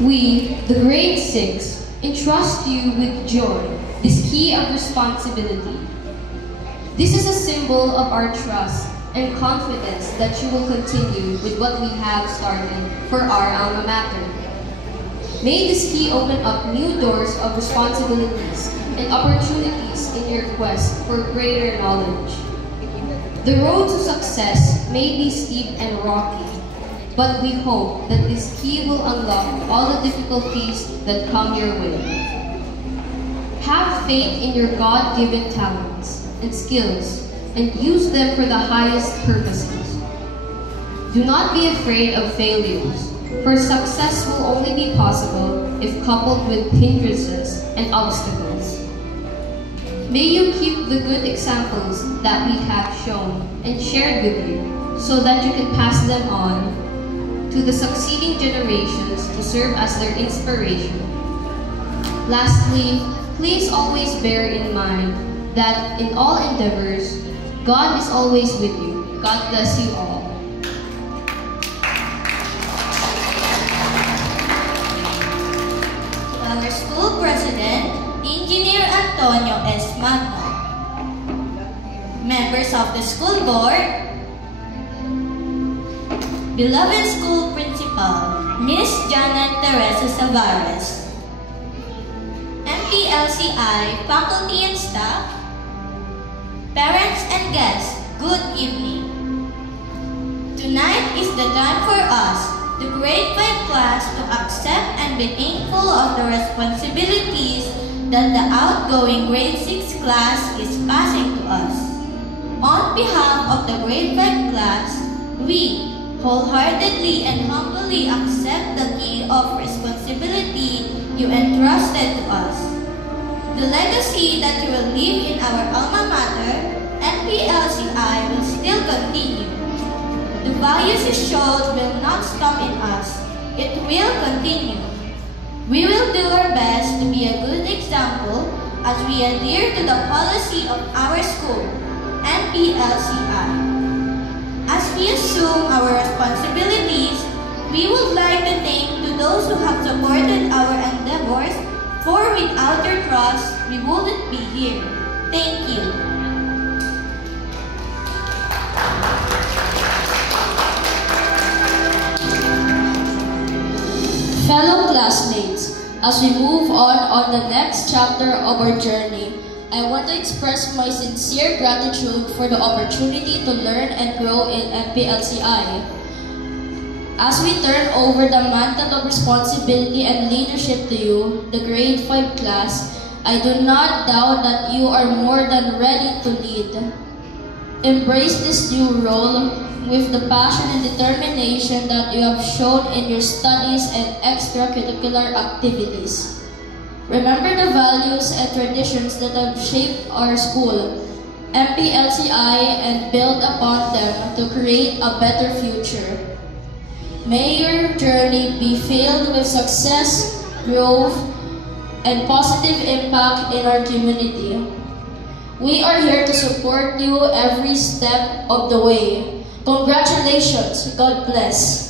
We, the grade 6, entrust you with joy, this key of responsibility. This is a symbol of our trust and confidence that you will continue with what we have started for our alma mater. May this key open up new doors of responsibilities and opportunities in your quest for greater knowledge. The road to success may be steep and rocky, but we hope that this key will unlock all the difficulties that come your way. Have faith in your God-given talents and skills and use them for the highest purposes. Do not be afraid of failures, for success will only be possible if coupled with hindrances and obstacles. May you keep the good examples that we have shown and shared with you so that you can pass them on to the succeeding generations to serve as their inspiration. Lastly, please always bear in mind that in all endeavors, God is always with you. God bless you all. Our school president, Engineer Antonio S. Magno. Members of the school board, beloved school principal, Miss Janet Teresa Salvarez, MPLCI faculty and staff, parents and guests, good evening. Tonight is the time for us, the grade 5 class, to accept and be thankful of the responsibilities that the outgoing grade 6 class is passing to us. On behalf of the grade 5 class, we wholeheartedly and humbly accept the key of responsibility you entrusted to us. The legacy that you will leave in our alma mater, MPLCI, will still continue. The values you showed will not stop in us. It will continue. We will do our best to be a good example as we adhere to the policy of our school, MPLCI. As we assume our responsibilities, we would like to thank to those who have supported our endeavors, for without your trust, we wouldn't be here. Thank you. Fellow classmates, as we move on the next chapter of our journey, I want to express my sincere gratitude for the opportunity to learn and grow in MPLCI. As we turn over the mantle of responsibility and leadership to you, the grade 5 class, I do not doubt that you are more than ready to lead. Embrace this new role with the passion and determination that you have shown in your studies and extracurricular activities. Remember the values and traditions that have shaped our school, MPLCI, and build upon them to create a better future. May your journey be filled with success, growth, and positive impact in our community. We are here to support you every step of the way. Congratulations. God bless.